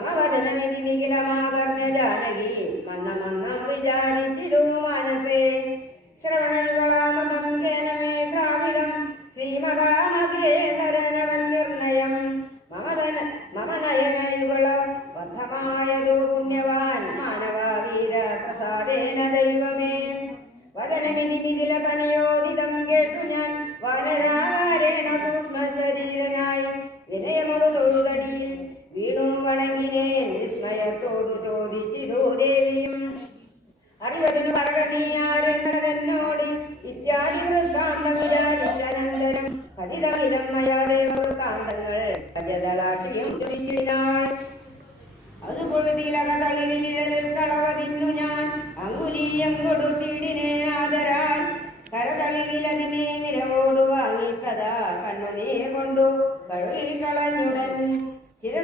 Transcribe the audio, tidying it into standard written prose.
മമ വചനമിതി നിഖിലമാകർണ്യ ജാനകി മന്നം വിചാരിച്ചിതു മനസേ ശ്രവണയുഗളാമൃതം കേനമേ ശ്രാവിതം ശ്രീമതാമഗ്രേ സരനവൻ നിർണയം മമ നയനയുഗളം ബദ്ധമായതു പുണ്യവാൻ മാനവീര പ്രസാദേന ദൈവമേ വദനമിതി മിഥില തനയോദിതം കേട്ടു ഞാൻ വാനരാരേണ സൂക്ഷ്മ ശരീരനായി വിനയമൊടു തൊഴുതടിയിൽ വീണു വണങ്ങിനേൻ വിസ്മയത്തോടു ചോദിച്ചിതു ദേവിയും അറിവതിനു പറക നീ ആരെന്നതെന്നോട് ഇത്യാദി വൃത്താന്തം വിചാരിച്ചനന്തരം കഥിതമിലം മയാ ദേവവൃത്താന്തങ്ങൾ കഥലാക്ഷിയും ചോദിച്ചിനാൾ അത് പൊഴുതിലകതളിരിഴലിൽ കളവതിന്നു ഞാൻ അങ്കുലീയം കൊടുത്തിടിനെ ആദരാൽ കരതളിരിലതിനെ നിരവോട് വാങ്ങിത്തതാ കണ്ണുനീർ കൊണ്ടു കഴുകിക്കളഞ്ഞുടൻ ശിരസി